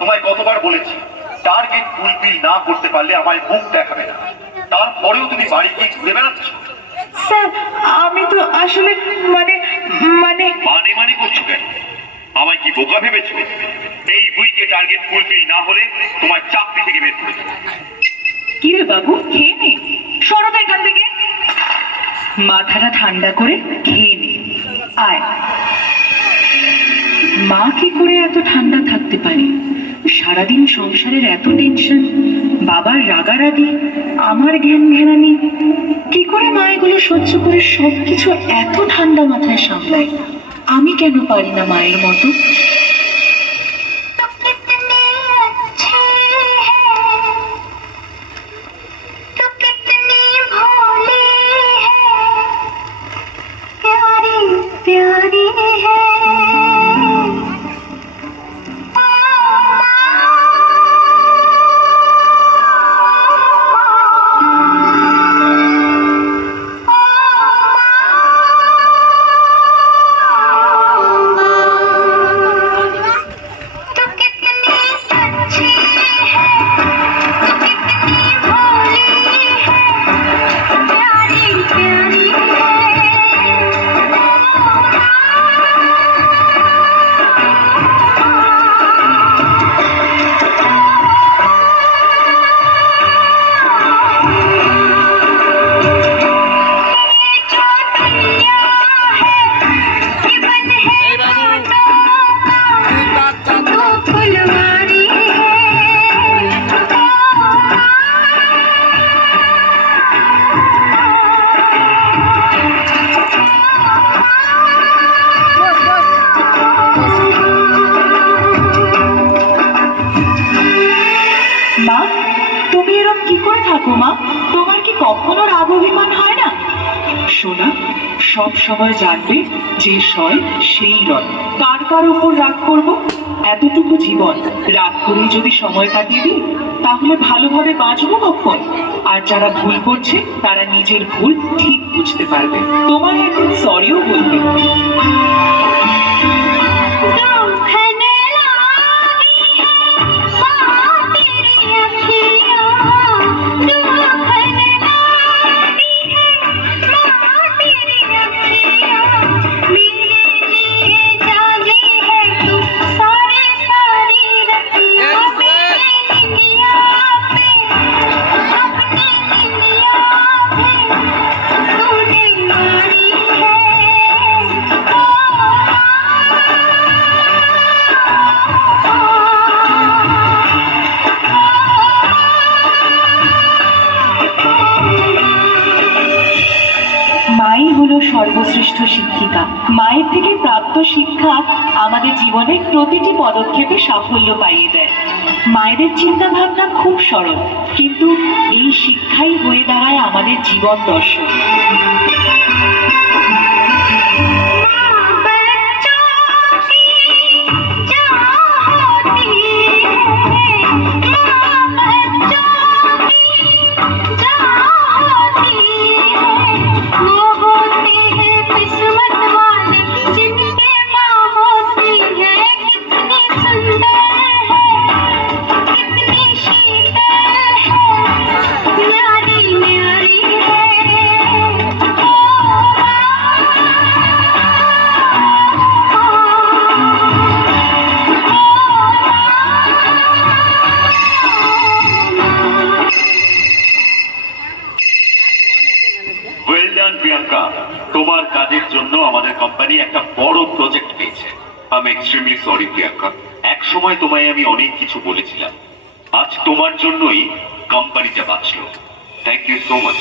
তোমায় কতবার বলেছি টার্গেট ফুলফিল না করতে পারলে আমায় মুখ দেখাবে না, তারপরেও তুমি বাড়ি গিয়ে ঘুরে বেড়াচ্ছ। স্যার আমি তো আসলে মানে মানে মানে মানে করছো কেন? আমায় কি বোকা ভেবেছো? এই উইকে টার্গেট ফুলফিল না হলে তোমার চাকরি থেকে বের করে দেবো। কি রে বাবু, খেয়ে নে, সরো তো এখান থেকে। মাথাটা ঠান্ডা করে খেয়ে নে, আয়। মা কি করে এত ঠান্ডা থাকতে পারে? সারাদিন সংসারের এত টেনশন, বাবার রাগারাগি, আমার জ্ঞান ঘেরানি, কি করে মা এগুলো সহ্য করে সবকিছু এত ঠান্ডা মাথায় সামলায়? আমি কেন পারি না মায়ের মতো? মা, তুমি এরকম কি করে থাকো মা? তোমার কি কখনো রাগ অভিমান হয় না? সোনা, সব সময় জানবে যে সয় সেই রয়। কার কার উপর রাগ করবো? এতটুকু জীবন রাগ করে যদি সময় কাটিয়ে দিই তাহলে ভালোভাবে বাঁচবো কখন? আর যারা ভুল করছে তারা নিজের ভুল ঠিক বুঝতে পারবে, তোমায় এখন সরিও বলবে। মাই হলো সর্বশ্রেষ্ঠ শিক্ষিকা। মায়ের থেকে প্রাপ্ত শিক্ষা আমাদের জীবনের প্রতিটি পদক্ষেপে সাফল্য পাইয়ে দেয়। মায়েদের চিন্তা ভাবনা খুব সরল, কিন্তু এই শিক্ষাই হয়ে দাঁড়ায় আমাদের জীবন দর্শন। প্রিয়াঙ্কা, তোমার কাজের জন্য আমাদের কোম্পানি একটা বড় প্রজেক্ট পেয়েছে। I am extremely sorry Priyanka, এক সময় তোমায় আমি অনেক কিছু বলেছিলাম। আজ তোমার জন্যই কোম্পানিটা বাঁচলো। Thank you so much.